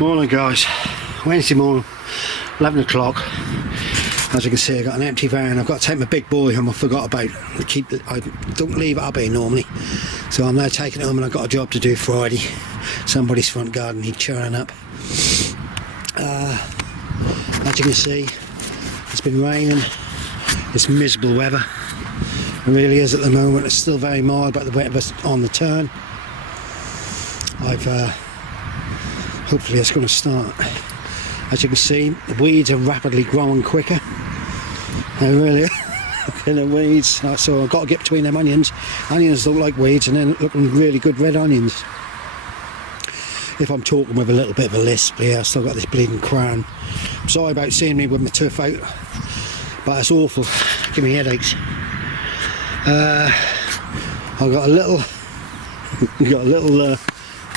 Morning guys, Wednesday morning, 11 o'clock. As you can see, I got an empty van. I've got to take my big boy home. I forgot about it. I don't leave it up here normally, so I'm now taking it home, and I've got a job to do Friday. Somebody's front garden needs churning up. As you can see, it's been raining. It's miserable weather. It really is at the moment. It's still very mild, but the weather's on the turn. Hopefully it's going to start. As you can see, the weeds are rapidly growing quicker. They really are. The weeds. So I've got to get between them onions. Onions look like weeds, and then looking really good red onions. If I'm talking with a little bit of a lisp, yeah, I've still got this bleeding crown. I'm sorry about seeing me with my tooth out, but it's awful. Give me headaches. I've got a little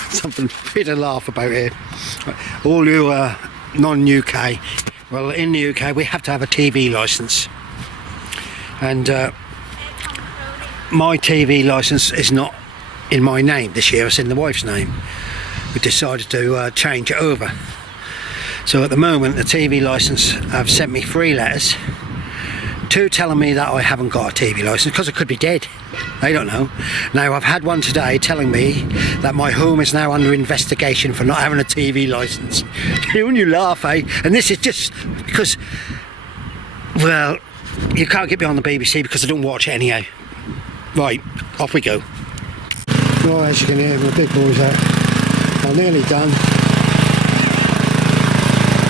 something fit to laugh about here. All you non-UK, well, in the UK we have to have a TV licence, and my TV licence is not in my name this year. It's in the wife's name. We decided to change it over. So at the moment, the TV licence have sent me 3 letters. 2 telling me that I haven't got a TV licence because I could be dead. They don't know. Now I've had one today telling me that my home is now under investigation for not having a TV licence. When you laugh, eh? And this is just because, well, you can't get me on the BBC because I don't watch it anyhow. Right, off we go. Right, as you can hear, my big boy's out. I'm nearly done.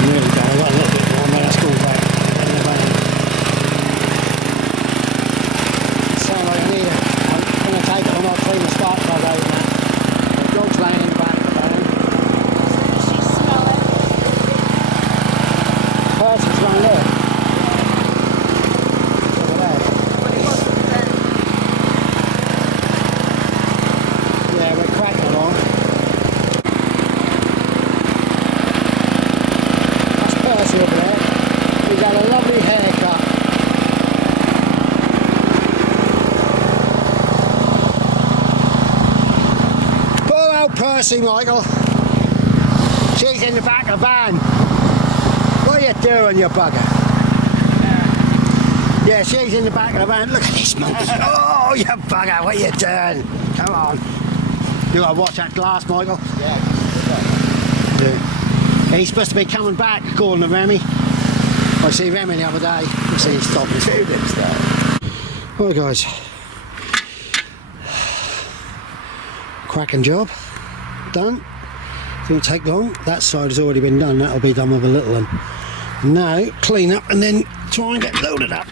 I've got a little bit more, man. That's cool, right? Sound like I need it. I'm going to take it on my clean the spark plug out now. The dog's laying in the back of the van. Does she smell it? Person's right there. Over there. Well, it wasn't then. Yeah, we're cracking along. That's Percy over there. He's had a lovely haircut. Pull out Percy, Michael. She's in the back of the van. What are you doing, you bugger? Yeah, she's in the back of the van. Look at this monkey. Oh, you bugger, what are you doing? Come on. You gotta watch that glass, Michael. Yeah. He's supposed to be coming back, Gordon and Remy. I see Remy the other day. I see he's stopping his food and stuff. Right, guys. Cracking job. Done. Didn't take long. That side has already been done. That'll be done with a little one. Now, clean up and then try and get loaded up.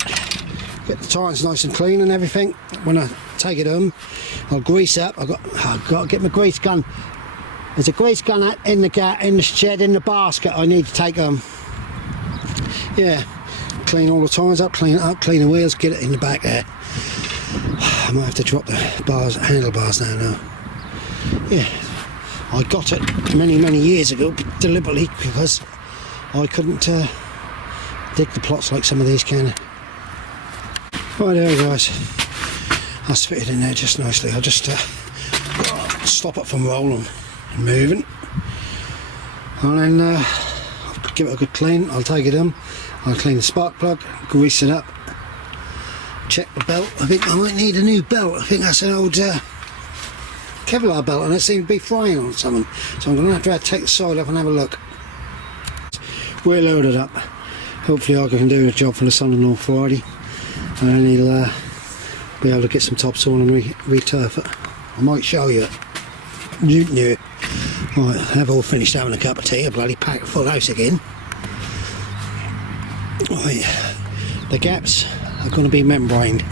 Get the tires nice and clean and everything. When I take it home, I'll grease up. I've got to get my grease gun. There's a grease gun out in the shed, in the basket I need to take home. Yeah, clean all the tires up, clean it up, clean the wheels, get it in the back there. I might have to drop the handlebars now. Yeah, I got it many years ago deliberately because I couldn't dig the plots like some of these can. Right there, guys. That's fitted in there just nicely. I'll just stop it from rolling and moving, and then I'll give it a good clean. I'll take it in. I'll clean the spark plug, grease it up, check the belt. I think I might need a new belt. I think that's an old Kevlar belt, and it seems to be frying on something. So I'm going to have to take the side off and have a look. We're loaded up. Hopefully I can do a job for the son-in-law Friday, and then he'll be able to get some topsoil and re-turf it. I might show you it. New. Right, I've all finished having a cup of tea. A bloody packed full house again. Right, the gaps are going to be membraned.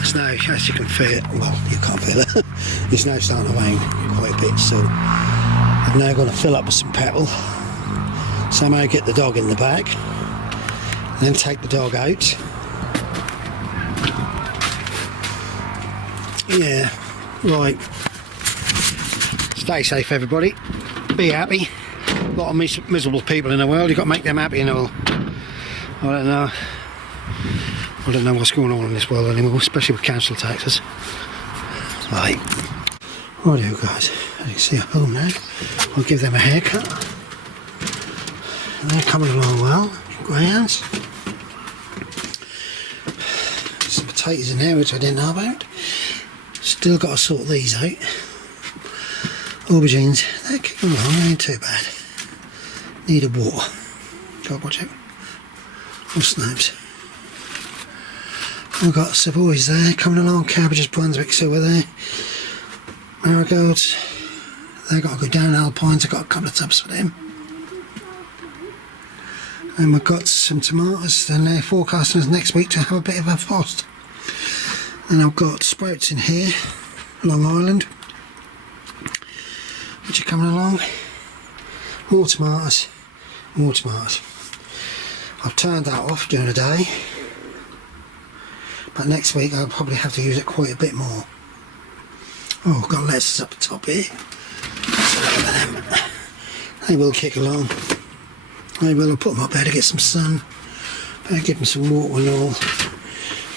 It's now, as you can feel it, well, you can't feel it. It's now starting to rain quite a bit, so I'm now going to fill up with some petrol. Somehow get the dog in the back, then take the dog out. Yeah, right. Stay safe, everybody. Be happy. A lot of miserable people in the world. You've got to make them happy and all. I don't know what's going on in this world anymore, especially with council taxes. Right. Righto, guys. As you can see, I'm home now. I'll give them a haircut. They're coming along well. Greyhounds. Some potatoes in there which I didn't know about. Still got to sort these out. Aubergines, they're kicking along, they ain't too bad. Need a water. Got to watch out. Or snipes. We've got Savoys there coming along, cabbages, Brunswick over there. Marigolds. They've got to go down. Alpines, I've got a couple of tubs for them. And we've got some tomatoes, and they're forecasting us next week to have a bit of a frost. And I've got sprouts in here, Long Island, which are coming along. More tomatoes, more tomatoes. I've turned that off during the day, but next week I'll probably have to use it quite a bit more. Oh, I've got lettuces up the top here. So look at them. They will kick along. I will. I'll put them up there to get some sun. Better give them some water and all.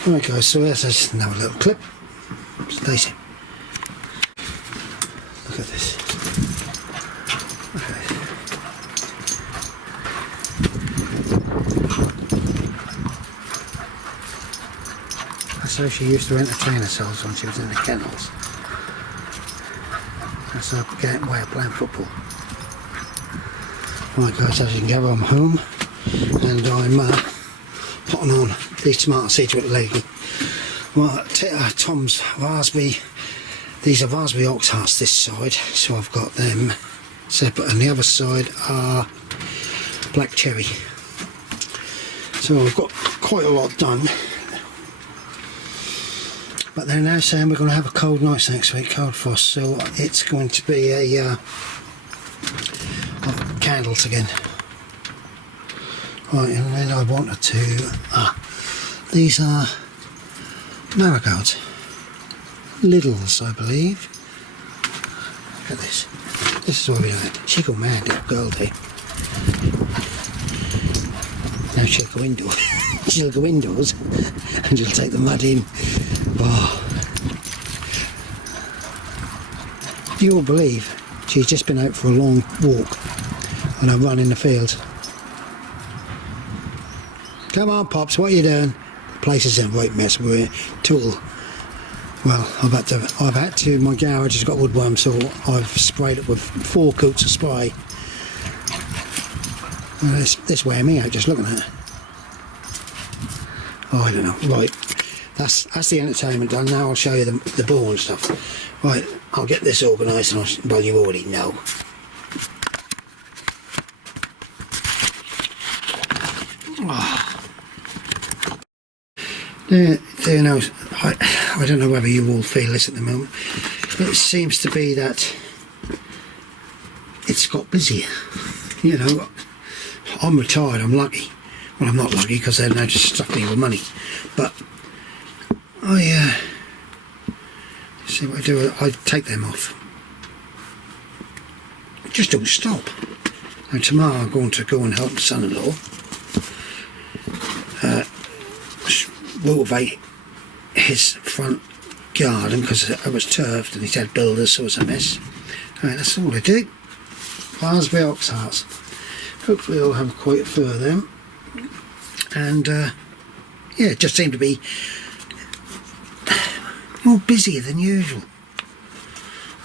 Right guys, so there's just another little clip. Stacy. Look at this. Okay. That's how she used to entertain herself when she was in the kennels. That's her way of playing football. Right guys, as you can gather, I'm home and I'm putting on these tomato seeds with legal. Well, Tom's raspberry, these are raspberry ox hearts this side, so I've got them separate, and the other side are black cherry. So I've got quite a lot done. But they're now saying we're going to have a cold night next week, cold frost, so it's going to be a candles again. Right, and then I wanted to these are marigolds, Lidl's I believe. Look at this. This is what we do. She'll go mad, that girl do. Now she'll go indoors. She'll go indoors and she'll take the mud in. Oh. You will believe she's just been out for a long walk and I run in the fields. Come on, Pops, what are you doing? The place is a right mess. We're total. Well, I've had to. My garage has got woodworm, so I've sprayed it with 4 coats of spray. Well, this wear me out just looking at it. Oh, I don't know. Right, that's the entertainment done. Now I'll show you the ball and stuff. Right, I'll get this organised. Well, you already know. You know, I don't know whether you all feel this at the moment, but it seems to be that it's got busier. You know, I'm retired, I'm lucky. Well, I'm not lucky because they're now just stuck me with money. But I see what I do, I take them off. Just don't stop. Now tomorrow I'm going to go and help my son-in-law motivate his front garden because it was turfed and he's had builders, so it was a mess. Right, that's all I do. Raspberry ox hearts. Hopefully I'll have quite a few of them. And yeah, it just seemed to be more busier than usual.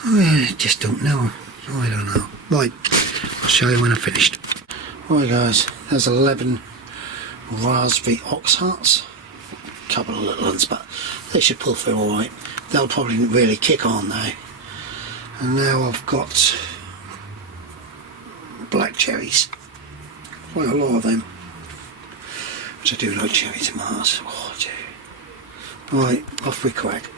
I just don't know. I don't know. Right, I'll show you when I'm finished. Right guys, there's 11 raspberry ox hearts. Couple of little ones, but they should pull through alright. They'll probably really kick on now. And now I've got black cherries, quite a lot of them, which I do like cherry tomatoes. Oh, I do. Right, off we crack.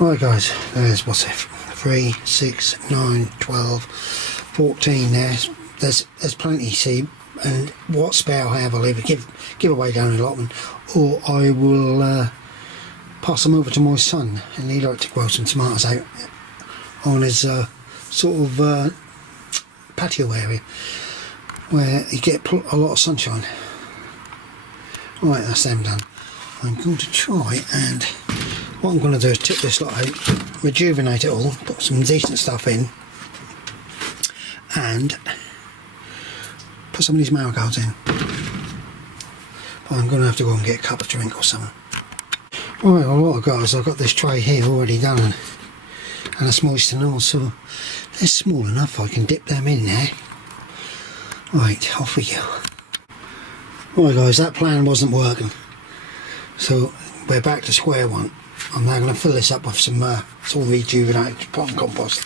Right guys, there's what's it, 3, 6, 9, 12, 14 there. There's plenty, see, and what spare I have I'll either give away down the allotment, or I will pass them over to my son, and he likes to grow some tomatoes out on his sort of patio area where you get a lot of sunshine. Right, that's them done. I'm going to try, and what I'm going to do is tip this lot out, rejuvenate it all, put some decent stuff in, and put some of these marigolds in. But I'm going to have to go and get a cup of drink or something. Right, well what I've got is I've got this tray here already done and it's moist and all, so they're small enough I can dip them in there. Right, off we go. Right guys, that plan wasn't working, so we're back to square one. I'm now going to fill this up with some it's all rejuvenated pot and compost.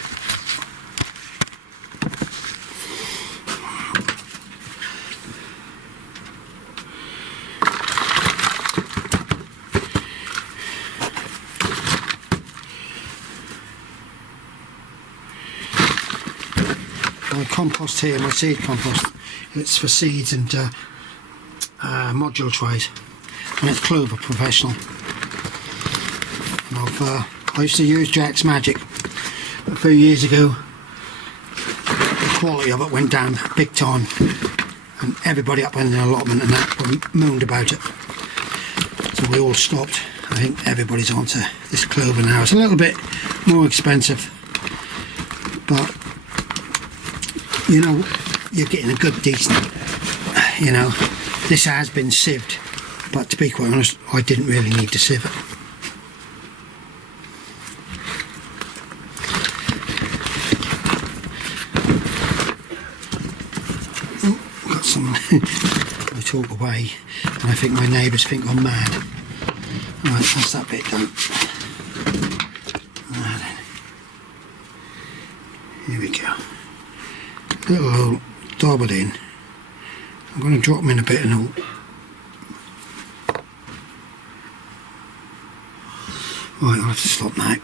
My compost here, my seed compost, it's for seeds and module trays, and it's Clover Professional. And I used to use Jack's Magic a few years ago. The quality of it went down big time, and everybody up in the allotment and that moaned about it. So we all stopped. I think everybody's onto this Clover now. It's a little bit more expensive, but you know, you're getting a good decent, you know, this has been sieved, but to be quite honest, I didn't really need to sieve it. Got some, I talk away, and I think my neighbours think I'm mad. Right, that's that bit done. Right, here we go. Little hole, dab it in. I'm going to drop them in a bit and all. Right, I'll have to stop now.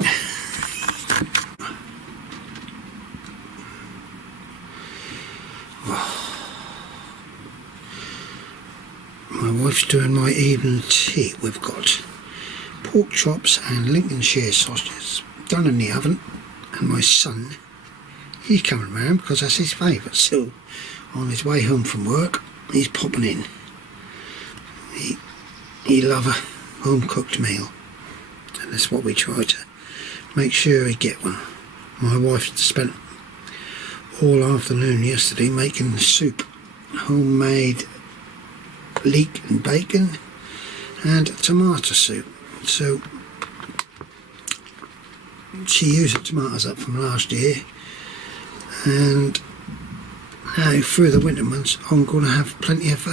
My wife's doing my evening tea. We've got pork chops and Lincolnshire sausages done in the oven, and my son, he's coming round because that's his favourite, so on his way home from work he's popping in. He loves a home cooked meal, and that's what we try to make sure he get one. My wife spent all afternoon yesterday making soup, homemade leek and bacon and tomato soup, so she used the tomatoes up from last year, and now through the winter months I'm going to have plenty of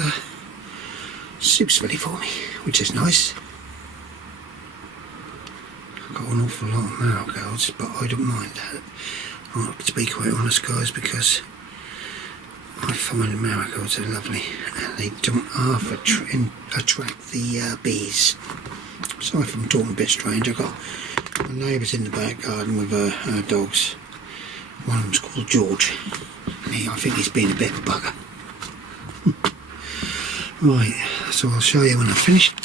soups ready for me, which is nice. I've got an awful lot of marigolds, but I don't mind that, to be quite honest guys, because I find marigolds are lovely and they don't half attract the bees. Sorry if I'm talking a bit strange. I've got my neighbours in the back garden with her dogs. One of them's called George. I think he's been a bit of a bugger. Right, so I'll show you when I've finished.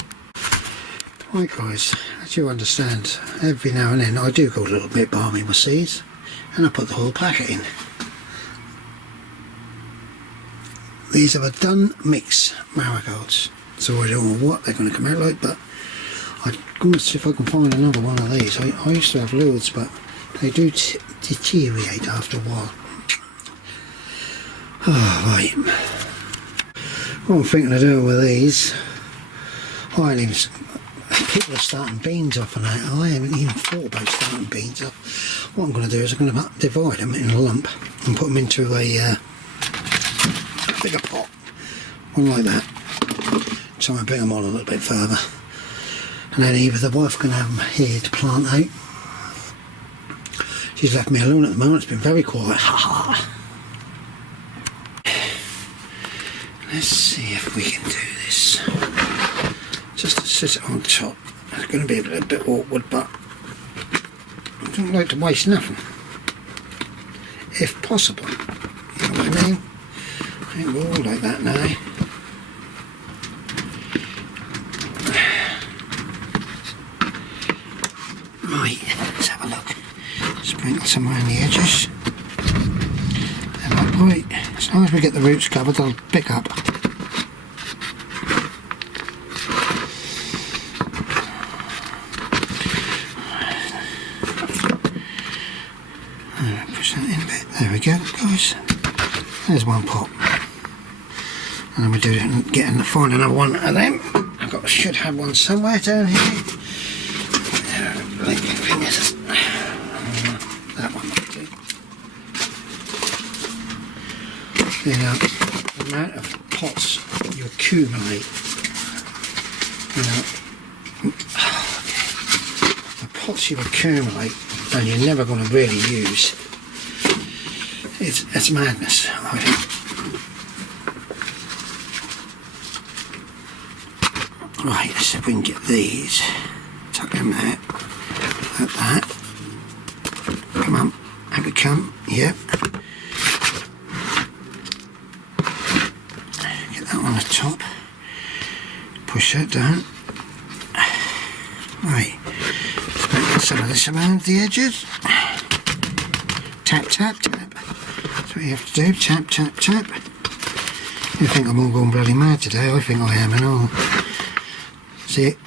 Right guys, as you understand, every now and then I do go a little bit balmy with seeds, and I put the whole packet in. These are a done mix marigolds, so I don't know what they're going to come out like, but I'm going to see if I can find another one of these. I used to have loads, but they do deteriorate after a while. Oh, right. What I'm thinking of doing with these, people are starting beans off and that. I haven't even thought about starting beans off. What I'm going to do is I'm going to divide them in a lump and put them into a bigger pot, one like that. Try and bring them on a little bit further, and then either the wife can have them here to plant out. She's left me alone at the moment. It's been very quiet. Let's see if we can do this. Just to sit it on top. It's going to be a little bit awkward, but I don't like to waste nothing, if possible. You know what I mean? I think we're all like that now. Right, let's have a look. Sprinkle some around the edges. Right, as long as we get the roots covered, they'll pick up. Push that in a bit. There we go, guys. There's one pot. And we're find another one of them. Should have one somewhere down here. Blinking fingers. That one might do. You know, the amount of pots you accumulate. You know, the pots you accumulate and you're never going to really use. It's madness, I think. Right, let's see if we can get these. Tuck them there. Like that. Come on. Here we come. Yep. Get that on the top. Push that down. Right. Let's get some of this around the edges. Tap, tap, tap. That's what you have to do. Tap, tap, tap. You think I'm all going bloody mad today? I think I am and all. See,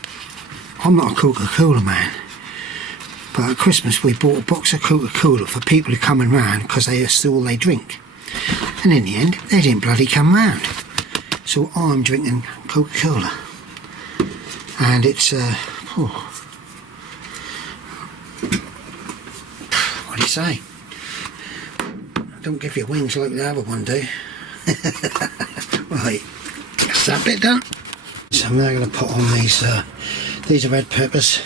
I'm not a Coca-Cola man, but at Christmas we bought a box of Coca-Cola for people who coming round because that's all they drink. And in the end, they didn't bloody come round. So I'm drinking Coca-Cola. And it's, what do you say? Don't give you wings like the other one do. Right, that's that bit done. So I'm now going to put on these are red peppers.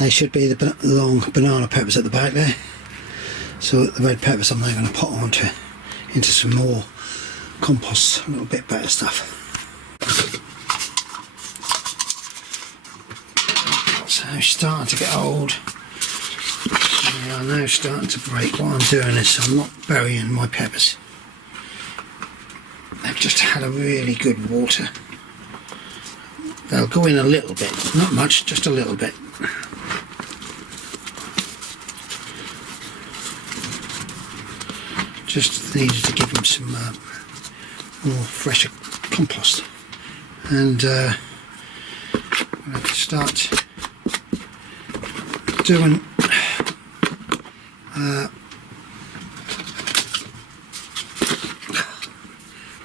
They should be the long banana peppers at the back there. So the red peppers I'm now going to put into some more compost, a little bit better stuff. So starting to get old. They are now starting to break. What I'm doing is I'm not burying my peppers. They've just had a really good water. They'll go in a little bit, not much, just a little bit. Just needed to give them some more fresher compost. And I'm going to start doing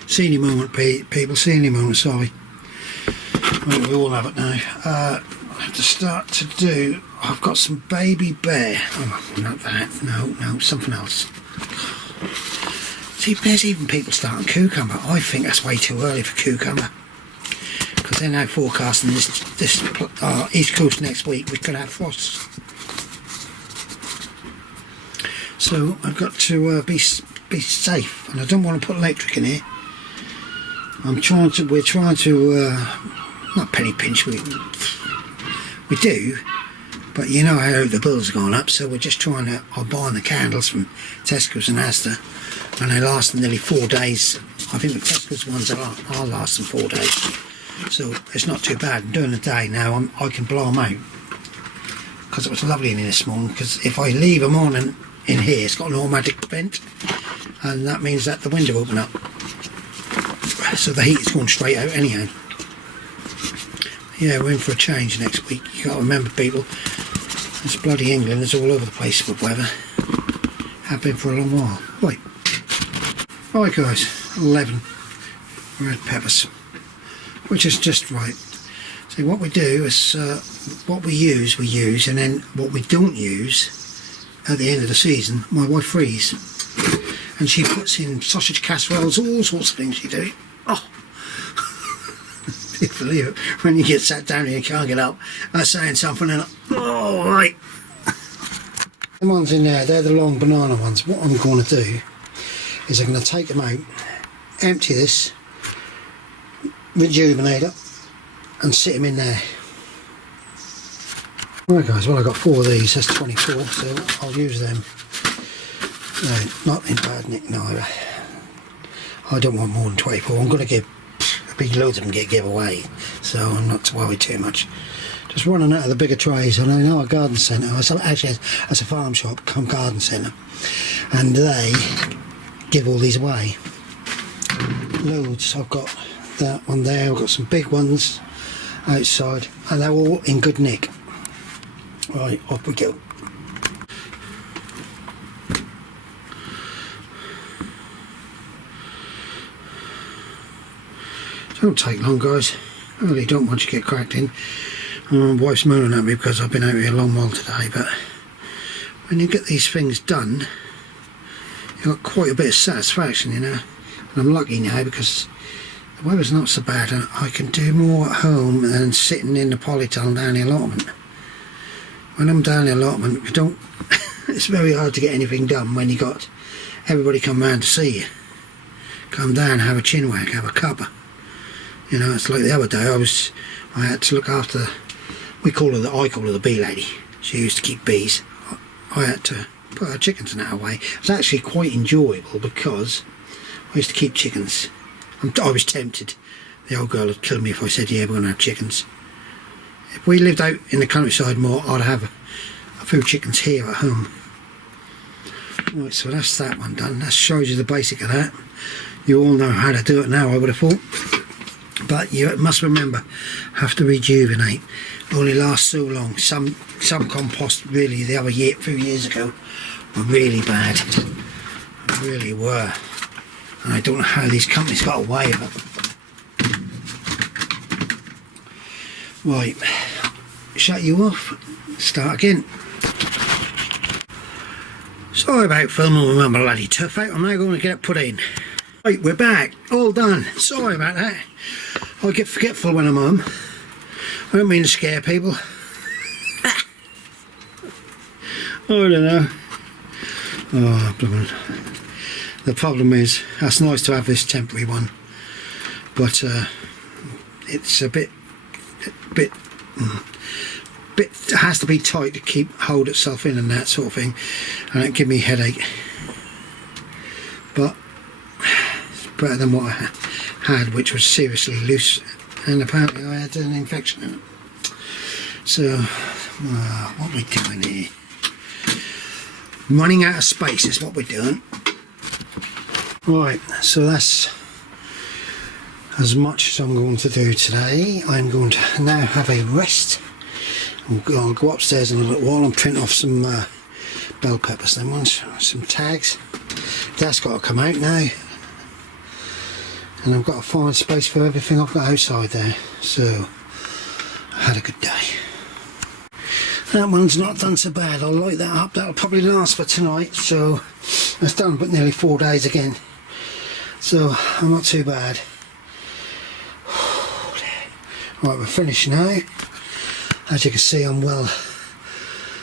senior moment, people, senior moment, sorry. Well, we all have it now. I have to start to do, I've got some baby bear. Oh, not that, no, something else. See, there's even people starting cucumber. I think that's way too early for cucumber. Because they're now forecasting this East Coast next week, we could have frosts. So I've got to be safe, and I don't want to put electric in here. We're trying to not penny pinch, we do, but you know how the bills are going up, so we're just trying to, I'm buying the candles from Tesco's and Asda, and they last them nearly 4 days. I think the Tesco's ones are lasting 4 days, so it's not too bad. And during the day now I can blow them out, because it was lovely in here this morning, because if I leave them on in here, it's got an automatic vent, and that means that the window open up, so the heat is going straight out anyhow. Yeah, we're in for a change next week. You got to remember, people, it's bloody England, it's all over the place with weather. Have been for a long while. Right guys, 11 red peppers, which is just right. So what we do is what we use, and then what we don't use at the end of the season, my wife frees, and she puts in sausage casseroles, all sorts of things she do. Oh, you believe it, when you get sat down and you can't get up, I'm saying something and oh, right. The ones in there, they're the long banana ones. What I'm going to do is I'm going to take them out, empty this, rejuvenate it, and sit them in there. Right guys, well I got 4 of these, that's 24, so I'll use them. No, not in bad nick neither. I don't want more than 24, I'm going to give a big load of them give away, so I'm not to worry too much. Just running out of the bigger trays. I know a garden centre, actually it's a farm shop come garden centre, and they give all these away. Loads. I've got that one there, I've got some big ones outside, and they're all in good nick. Right, off we go. Don't take long, guys. I really don't want you to get cracked in. My wife's moaning at me because I've been out here a long while today, but when you get these things done, you've got quite a bit of satisfaction, you know. And I'm lucky now because the weather's not so bad and I can do more at home than sitting in the polytunnel down the allotment. When I'm down the allotment, you don't it's very hard to get anything done when you got everybody come round to see you. Come down, have a chin wag, have a cuppa. You know, it's like the other day I had to look after, I call her the bee lady. She used to keep bees. I had to put her chickens in that way. It was actually quite enjoyable because I used to keep chickens. I was tempted. The old girl would kill me if I said, yeah, we're going to have chickens. If we lived out in the countryside more, I'd have a few chickens here at home. Right, so that's that one done. That shows you the basic of that. You all know how to do it now, I would have thought. But you must remember, have to rejuvenate. Only lasts so long. Some compost really the other year, a few years ago, were really bad. Really were. And I don't know how these companies got away with it. Right, shut you off. Start again. Sorry about filming with my bloody tuff out. I'm now going to get it put in. Right, we're back. All done. Sorry about that. I get forgetful when I'm home. I don't mean to scare people. I don't know. Oh, blimmin'. The problem is, that's nice to have this temporary one, but it's a bit it has to be tight to hold itself in and that sort of thing, and it give me a headache. But it's better than what I had, which was seriously loose, and apparently I had an infection in it. So what are we doing here? Running out of space is what we're doing. Right, so that's as much as I'm going to do today. I'm going to now have a rest. I'll go upstairs in a little while and print off some bell peppers, them ones, some tags. That's got to come out now. And I've got to find space for everything I've got outside there. So, I had a good day. That one's not done so bad. I'll light that up. That'll probably last for tonight. So, that's done but nearly 4 days again. So, I'm not too bad. Right, we're finished now. As you can see, I'm well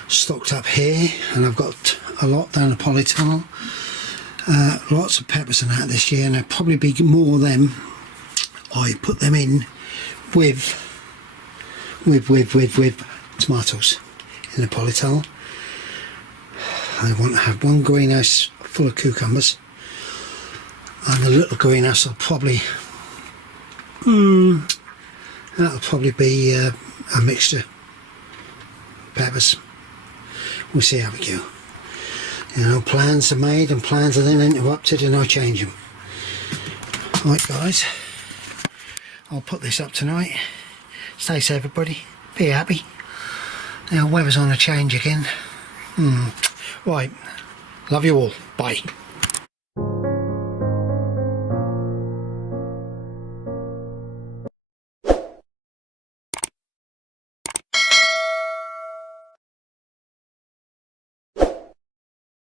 stocked up here, and I've got a lot down the polytunnel. Lots of peppers and that this year, and there'll probably be more of them. I put them in with tomatoes in the polytunnel. I want to have one greenhouse full of cucumbers, and the little greenhouse will probably that'll probably be a mixture. Peppers. We'll see how we go. You know, plans are made and plans are then interrupted, and I change them. Right, guys, I'll put this up tonight. Stay safe, everybody. Be happy. Now, weather's on a change again. Right, love you all. Bye.